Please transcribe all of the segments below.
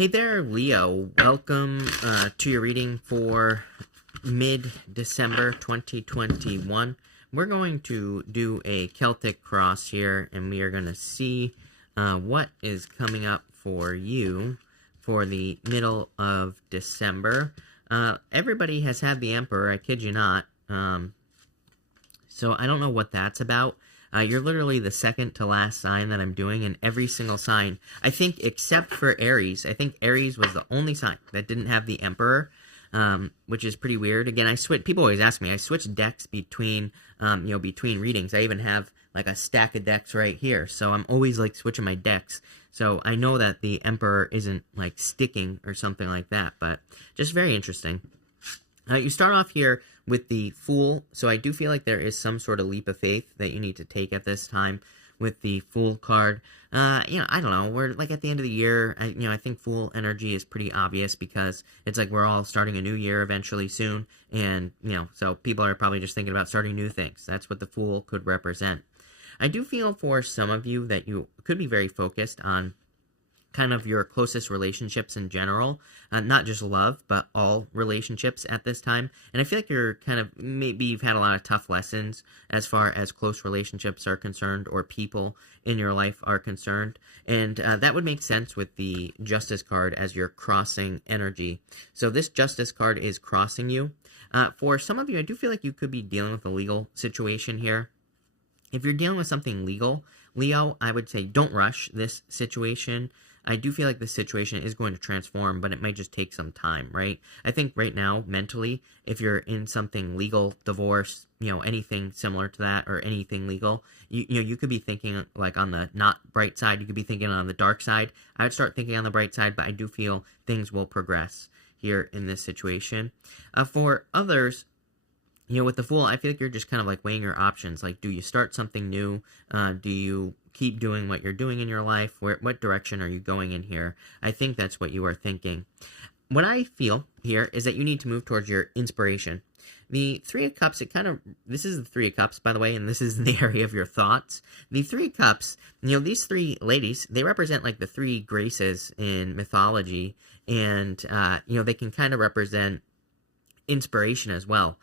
Hey there, Leo. Welcome to your reading for mid-December 2021. We're going to do a Celtic cross here, and we are going to see what is coming up for you for the middle of December. Everybody has had the Emperor, I kid you not. So I don't know what that's about. You're literally the second to last sign that I'm doing, and every single sign, I think, except for Aries. I think Aries was the only sign that didn't have the Emperor, which is pretty weird. Again, people always ask me, I switch decks between readings. I even have, like, a stack of decks right here, so I'm always, like, switching my decks. So I know that the Emperor isn't, like, sticking or something like that, but just very interesting. You start off here with the Fool, so I do feel like there is some sort of leap of faith that you need to take at this time with the Fool card. I don't know, we're like at the end of the year. I think Fool energy is pretty obvious because it's like we're all starting a new year eventually soon, and so people are probably just thinking about starting new things. That's what the Fool could represent. I do feel for some of you that you could be very focused on kind of your closest relationships in general, not just love, but all relationships at this time. And I feel like you're kind of, maybe you've had a lot of tough lessons as far as close relationships are concerned, or people in your life are concerned. And that would make sense with the Justice card as your crossing energy. So this Justice card is crossing you. For some of you, I do feel like you could be dealing with a legal situation here. If you're dealing with something legal, Leo, I would say don't rush this situation. I do feel like this situation is going to transform, but it might just take some time, right? I think right now, mentally, if you're in something legal, divorce, anything similar to that, or anything legal, you could be thinking like on the not bright side. You could be thinking on the dark side. I would start thinking on the bright side, but I do feel things will progress here in this situation. For others, with the Fool, I feel like you're just kind of like weighing your options. Like, do you start something new? Do you keep doing what you're doing in your life? What direction are you going in here? I think that's what you are thinking. What I feel here is that you need to move towards your inspiration. The Three of Cups, this is the Three of Cups, by the way, and this is in the area of your thoughts. The Three of Cups, these three ladies, they represent like the three graces in mythology, and, they can kind of represent inspiration as well.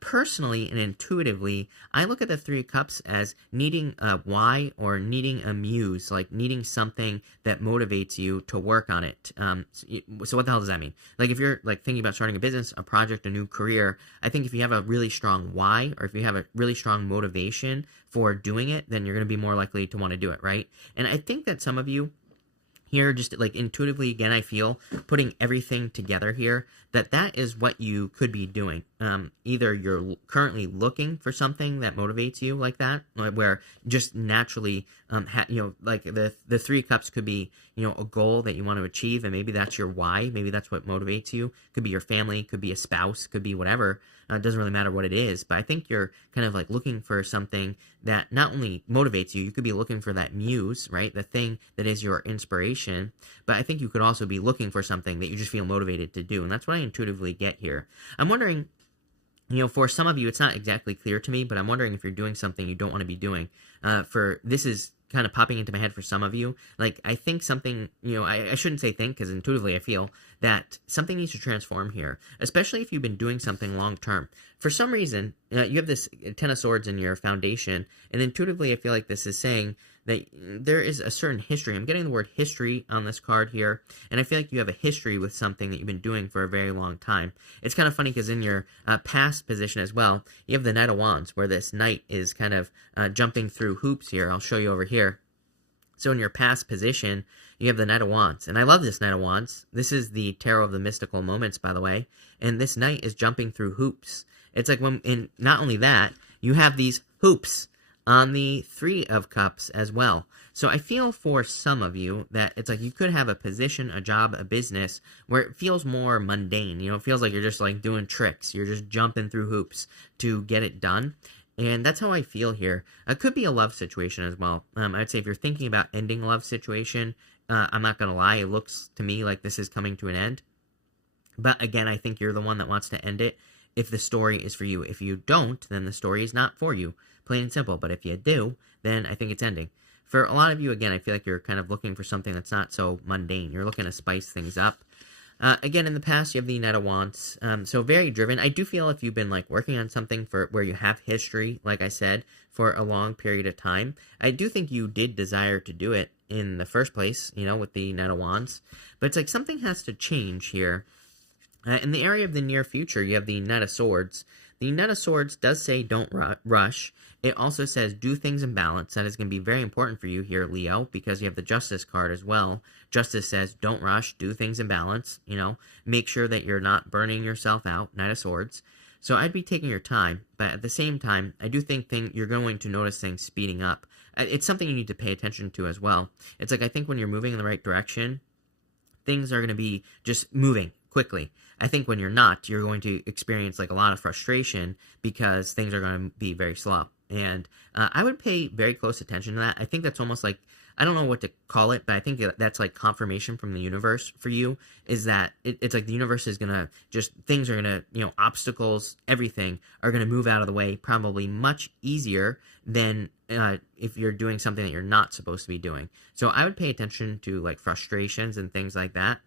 Personally and intuitively, I look at the Three of Cups as needing a why, or needing a muse, like needing something that motivates you to work on it. So what the hell does that mean? Like if you're like thinking about starting a business, a project, a new career, I think if you have a really strong why, or if you have a really strong motivation for doing it, then you're going to be more likely to want to do it, right? And I think that some of you here, just like intuitively, again, I feel putting everything together here, that is what you could be doing. Either you're currently looking for something that motivates you like that, where just naturally, like the Three Cups could be, a goal that you want to achieve, and maybe that's your why. Maybe that's what motivates you. Could be your family, could be a spouse, could be whatever. It doesn't really matter what it is, but I think you're kind of like looking for something that not only motivates you, you could be looking for that muse, right? The thing that is your inspiration, but I think you could also be looking for something that you just feel motivated to do, and that's what I intuitively get here. I'm wondering, for some of you, it's not exactly clear to me, but I'm wondering if you're doing something you don't want to be doing. This is kind of popping into my head for some of you. Like, I think something, I shouldn't say think, because intuitively I feel that something needs to transform here, especially if you've been doing something long term. For some reason, you have this Ten of Swords in your foundation, and intuitively I feel like this is saying that there is a certain history. I'm getting the word history on this card here, and I feel like you have a history with something that you've been doing for a very long time. It's kind of funny because in your past position as well, you have the Knight of Wands, where this knight is kind of jumping through hoops here. I'll show you over here. So in your past position, you have the Knight of Wands, and I love this Knight of Wands. This is the Tarot of the Mystical Moments, by the way, and this knight is jumping through hoops. It's like and not only that, you have these hoops on the Three of Cups as well. So I feel for some of you that it's like you could have a position, a job, a business where it feels more mundane. It feels like you're just like doing tricks. You're just jumping through hoops to get it done. And that's how I feel here. It could be a love situation as well. I'd say if you're thinking about ending a love situation, I'm not going to lie, it looks to me like this is coming to an end. But again, I think you're the one that wants to end it if the story is for you. If you don't, then the story is not for you. Plain and simple. But if you do, then I think it's ending. for a lot of you, again, I feel like you're kind of looking for something that's not so mundane. You're looking to spice things up. Again, in the past, you have the Knight of Wands, so very driven. I do feel if you've been like working on something for where you have history, like I said, for a long period of time, I do think you did desire to do it in the first place, you know, with the Knight of Wands. But it's like something has to change here. In the area of the near future, you have the Knight of Swords. The Knight of Swords does say don't rush. It also says do things in balance. That is going to be very important for you here, Leo, because you have the Justice card as well. Justice says don't rush, do things in balance, you know, make sure that you're not burning yourself out, Knight of Swords. So I'd be taking your time, but at the same time, I do think you're going to notice things speeding up. It's something you need to pay attention to as well. It's like I think when you're moving in the right direction, things are going to be just moving quickly. I think when you're not, you're going to experience like a lot of frustration because things are going to be very slow. And I would pay very close attention to that. I think that's almost like, I don't know what to call it, but I think that's like confirmation from the universe for you, is that it's like the universe is going to just, things are going to, you know, obstacles, everything are going to move out of the way probably much easier than if you're doing something that you're not supposed to be doing. So I would pay attention to like frustrations and things like that.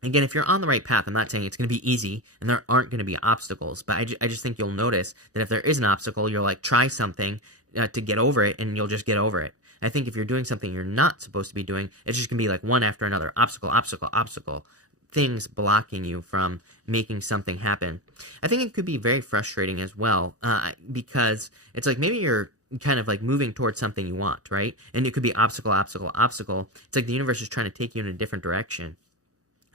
Again, if you're on the right path, I'm not saying it's going to be easy and there aren't going to be obstacles, but I just think you'll notice that if there is an obstacle, you'll like try something to get over it and you'll just get over it. I think if you're doing something you're not supposed to be doing, it's just going to be like one after another, obstacle, obstacle, obstacle, things blocking you from making something happen. I think it could be very frustrating as well because it's like maybe you're kind of like moving towards something you want, right? And it could be obstacle, obstacle, obstacle. It's like the universe is trying to take you in a different direction.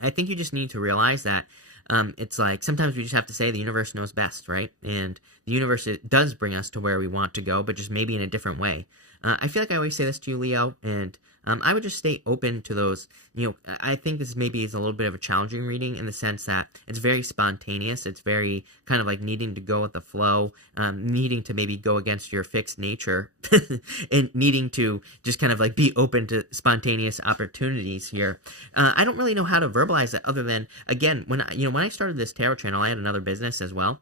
I think you just need to realize that it's like sometimes we just have to say the universe knows best, right? And the universe does bring us to where we want to go, but just maybe in a different way. I feel like I always say this to you, Leo, and I would just stay open to those. You know, I think this maybe is a little bit of a challenging reading in the sense that it's very spontaneous. It's very kind of like needing to go with the flow, needing to maybe go against your fixed nature and needing to just kind of like be open to spontaneous opportunities here. I don't really know how to verbalize that other than, again, when I started this tarot channel, I had another business as well.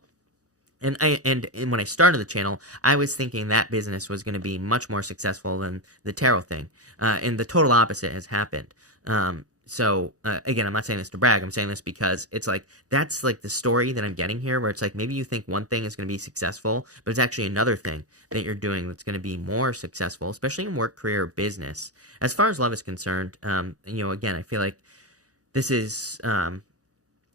And when I started the channel, I was thinking that business was going to be much more successful than the tarot thing. And the total opposite has happened. So again, I'm not saying this to brag. I'm saying this because it's like, that's like the story that I'm getting here, where it's like, maybe you think one thing is going to be successful, but it's actually another thing that you're doing that's going to be more successful, especially in work, career, business. As far as love is concerned, again, I feel like this is,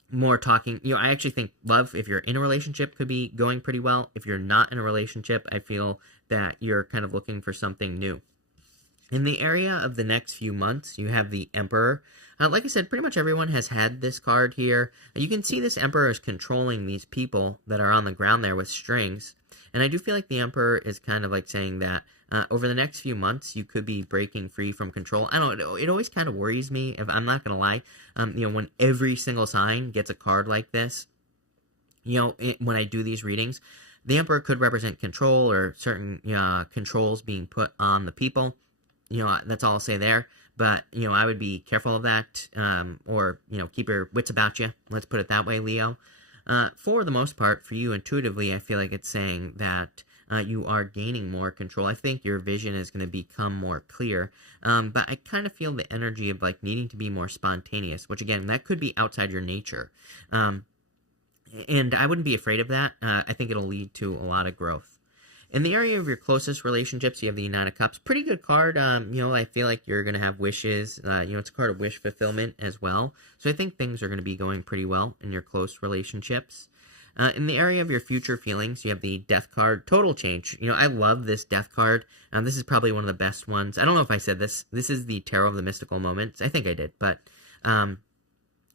more talking, I actually think love, if you're in a relationship, could be going pretty well. If you're not in a relationship, I feel that you're kind of looking for something new. In the area of the next few months, you have the Emperor. Like I said, pretty much everyone has had this card here. You can see this Emperor is controlling these people that are on the ground there with strings. And I do feel like the Emperor is kind of like saying that over the next few months, you could be breaking free from control. I don't know. It always kind of worries me, if I'm not going to lie, when every single sign gets a card like this, when I do these readings, the Emperor could represent control or certain controls being put on the people. That's all I'll say there. But, I would be careful of that, or keep your wits about you. Let's put it that way, Leo. For the most part, for you intuitively, I feel like it's saying that you are gaining more control. I think your vision is going to become more clear. But I kind of feel the energy of like needing to be more spontaneous, which again, that could be outside your nature. And I wouldn't be afraid of that. I think it'll lead to a lot of growth. In the area of your closest relationships, you have the Nine of Cups. Pretty good card. I feel like you're going to have wishes. It's a card of wish fulfillment as well. So I think things are going to be going pretty well in your close relationships. In the area of your future feelings, you have the Death card. Total change. I love this Death card. This is probably one of the best ones. I don't know if I said this. This is the Tarot of the Mystical Moments. I think I did. But,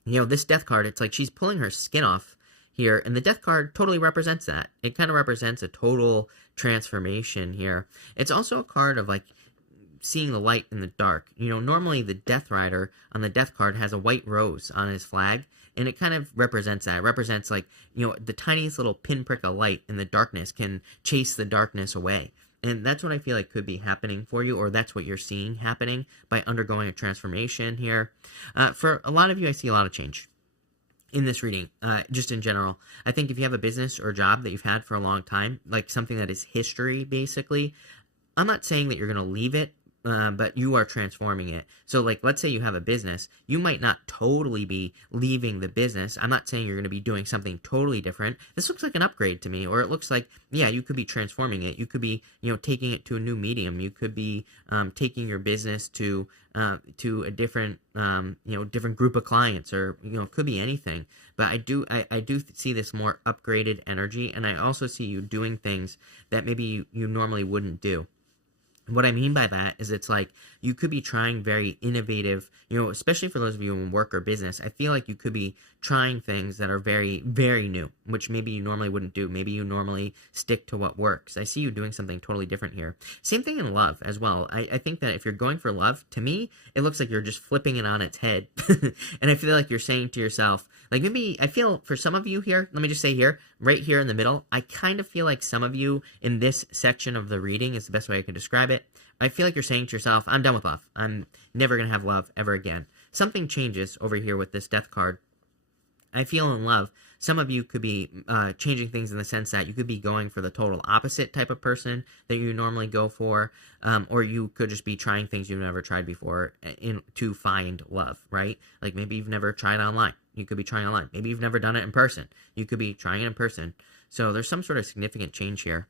this Death card, it's like she's pulling her skin off here, and the Death card totally represents that. It kind of represents a total transformation here. It's also a card of like seeing the light in the dark. Normally the Death Rider on the Death card has a white rose on his flag, and it kind of represents that. It represents like, the tiniest little pinprick of light in the darkness can chase the darkness away. And that's what I feel like could be happening for you, or that's what you're seeing happening by undergoing a transformation here. For a lot of you, I see a lot of change in this reading, just in general. I think if you have a business or job that you've had for a long time, like something that is history, basically, I'm not saying that you're going to leave it, but you are transforming it. So, like, let's say you have a business. You might not totally be leaving the business. I'm not saying you're going to be doing something totally different. This looks like an upgrade to me, or it looks like, yeah, you could be transforming it. You could be, taking it to a new medium. You could be taking your business to a different, different group of clients, or, it could be anything. But I do see this more upgraded energy, and I also see you doing things that maybe you normally wouldn't do. What I mean by that is it's like you could be trying very innovative, especially for those of you in work or business. I feel like you could be trying things that are very, very new, which maybe you normally wouldn't do. Maybe you normally stick to what works. I see you doing something totally different here. Same thing in love as well. I think that if you're going for love, to me, it looks like you're just flipping it on its head. And I feel like you're saying to yourself, like maybe I feel for some of you here, let me just say here, right here in the middle, I kind of feel like some of you in this section of the reading is the best way I can describe it. I feel like you're saying to yourself, I'm done with love. I'm never going to have love ever again. Something changes over here with this death card. I feel in love. Some of you could be changing things in the sense that you could be going for the total opposite type of person that you normally go for, or you could just be trying things you've never tried before to find love, right? Like maybe you've never tried online. You could be trying online. Maybe you've never done it in person. You could be trying it in person. So there's some sort of significant change here.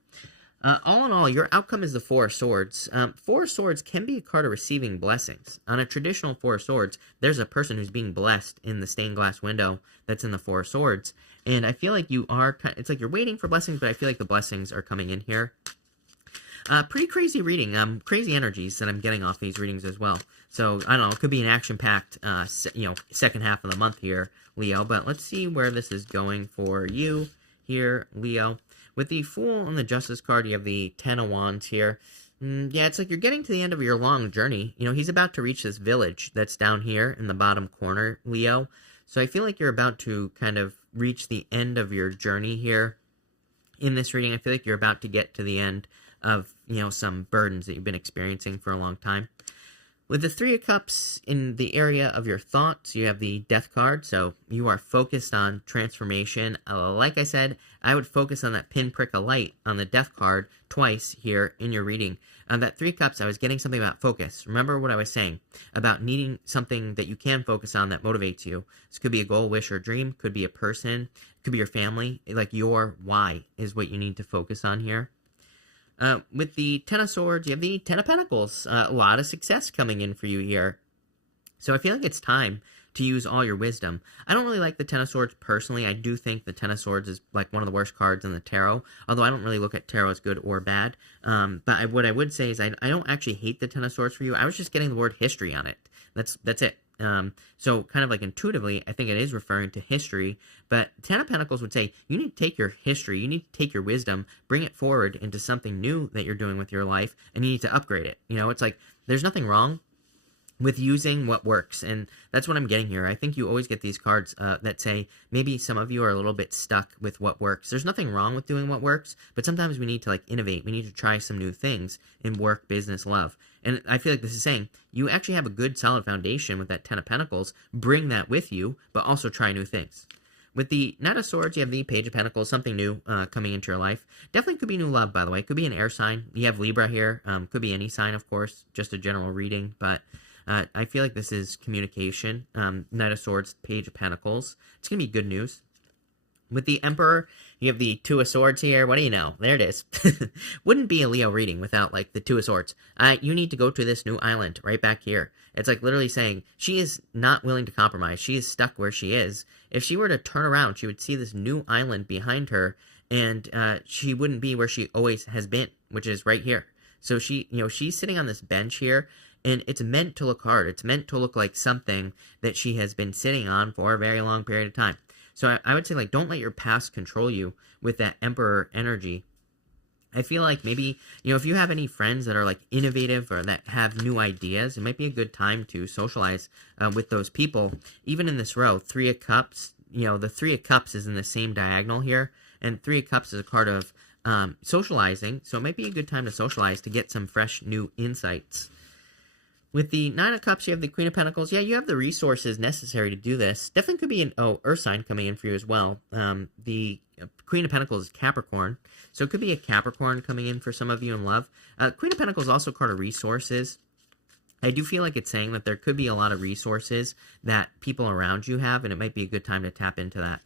All in all, your outcome is the Four of Swords. Four of Swords can be a card of receiving blessings. On a traditional Four of Swords, there's a person who's being blessed in the stained glass window that's in the Four of Swords. And I feel like you are, it's like you're waiting for blessings, but I feel like the blessings are coming in here. Pretty crazy reading, crazy energies that I'm getting off these readings as well. So, I don't know, it could be an action-packed, second half of the month here, Leo. But let's see where this is going for you here, Leo. With the Fool and the Justice card, you have the Ten of Wands here. Yeah, it's like you're getting to the end of your long journey. He's about to reach this village that's down here in the bottom corner, Leo. So I feel like you're about to kind of reach the end of your journey here. In this reading, I feel like you're about to get to the end of, some burdens that you've been experiencing for a long time. With the Three of Cups in the area of your thoughts, you have the Death card, so you are focused on transformation. Like I said, I would focus on that pinprick of light on the Death card twice here in your reading. That Three of Cups, I was getting something about focus. Remember what I was saying about needing something that you can focus on that motivates you. This could be a goal, wish, or dream. Could be a person. Could be your family. Like your why is what you need to focus on here. With the Ten of Swords, you have the Ten of Pentacles. A lot of success coming in for you here. So I feel like it's time to use all your wisdom. I don't really like the Ten of Swords personally. I do think the Ten of Swords is like one of the worst cards in the tarot, although I don't really look at tarot as good or bad. But what I would say is I don't actually hate the Ten of Swords for you. I was just getting the word history on it. That's it. So kind of like intuitively, I think it is referring to history, but Ten of Pentacles would say you need to take your history, you need to take your wisdom, bring it forward into something new that you're doing with your life, and you need to upgrade it. It's like there's nothing wrong with using what works, and that's what I'm getting here. I think you always get these cards that say maybe some of you are a little bit stuck with what works. There's nothing wrong with doing what works, but sometimes we need to like innovate. We need to try some new things in work, business, love. And I feel like this is saying you actually have a good solid foundation with that Ten of Pentacles. Bring that with you, but also try new things. With the Knight of Swords, you have the Page of Pentacles, something new coming into your life. Definitely could be new love, by the way. Could be an air sign. You have Libra here. Could be any sign, of course, just a general reading, but I feel like this is communication. Knight of Swords, Page of Pentacles. It's going to be good news. With the Emperor, you have the Two of Swords here. What do you know? There it is. Wouldn't be a Leo reading without, like, the Two of Swords. You need to go to this new island right back here. It's like literally saying she is not willing to compromise. She is stuck where she is. If she were to turn around, she would see this new island behind her, and she wouldn't be where she always has been, which is right here. So she's sitting on this bench here, and it's meant to look hard. It's meant to look like something that she has been sitting on for a very long period of time. So I would say, like, don't let your past control you with that Emperor energy. I feel like maybe, if you have any friends that are, like, innovative or that have new ideas, it might be a good time to socialize with those people. Even in this row, Three of Cups, the Three of Cups is in the same diagonal here, and Three of Cups is a card of socializing, so it might be a good time to socialize to get some fresh new insights. With the Nine of Cups, you have the Queen of Pentacles. Yeah, you have the resources necessary to do this. Definitely could be an Earth sign coming in for you as well. The Queen of Pentacles is Capricorn. So it could be a Capricorn coming in for some of you in love. Queen of Pentacles is also a card of resources. I do feel like it's saying that there could be a lot of resources that people around you have, and it might be a good time to tap into that.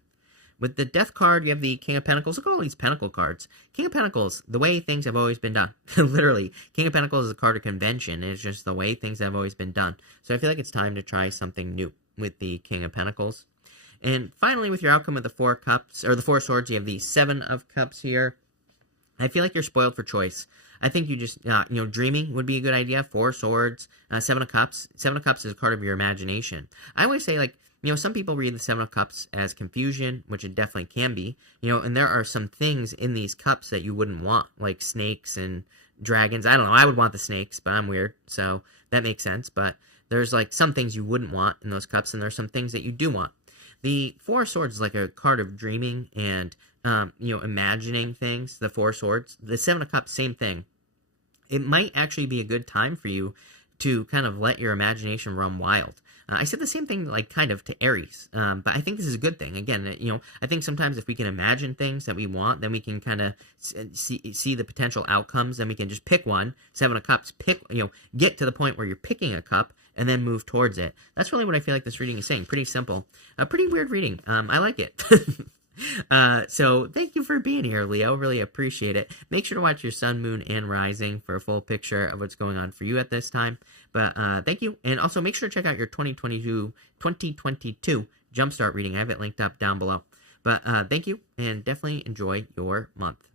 With the Death card, you have the King of Pentacles. Look at all these Pentacle cards. King of Pentacles, the way things have always been done. Literally, King of Pentacles is a card of convention. It's just the way things have always been done. So I feel like it's time to try something new with the King of Pentacles. And finally, with your outcome of the Four Cups, or the Four Swords, you have the Seven of Cups here. I feel like you're spoiled for choice. I think you just, dreaming would be a good idea. Four Swords, Seven of Cups. Seven of Cups is a card of your imagination. I always say, some people read the Seven of Cups as confusion, which it definitely can be, and there are some things in these cups that you wouldn't want, like snakes and dragons. I don't know. I would want the snakes, but I'm weird, so that makes sense. But there's, some things you wouldn't want in those cups, and there's some things that you do want. The Four of Swords is like a card of dreaming and, imagining things, the Four of Swords. The Seven of Cups, same thing. It might actually be a good time for you to kind of let your imagination run wild. I said the same thing, kind of to Aries, but I think this is a good thing. Again, I think sometimes if we can imagine things that we want, then we can kind of see the potential outcomes, then we can just pick one, Seven of Cups, get to the point where you're picking a cup, and then move towards it. That's really what I feel like this reading is saying. Pretty simple. A pretty weird reading. I like it. So thank you for being here, Leo. Really appreciate it. Make sure to watch your sun, moon, and rising for a full picture of what's going on for you at this time. But thank you. And also make sure to check out your 2022 Jumpstart reading. I have it linked up down below. But thank you, and definitely enjoy your month.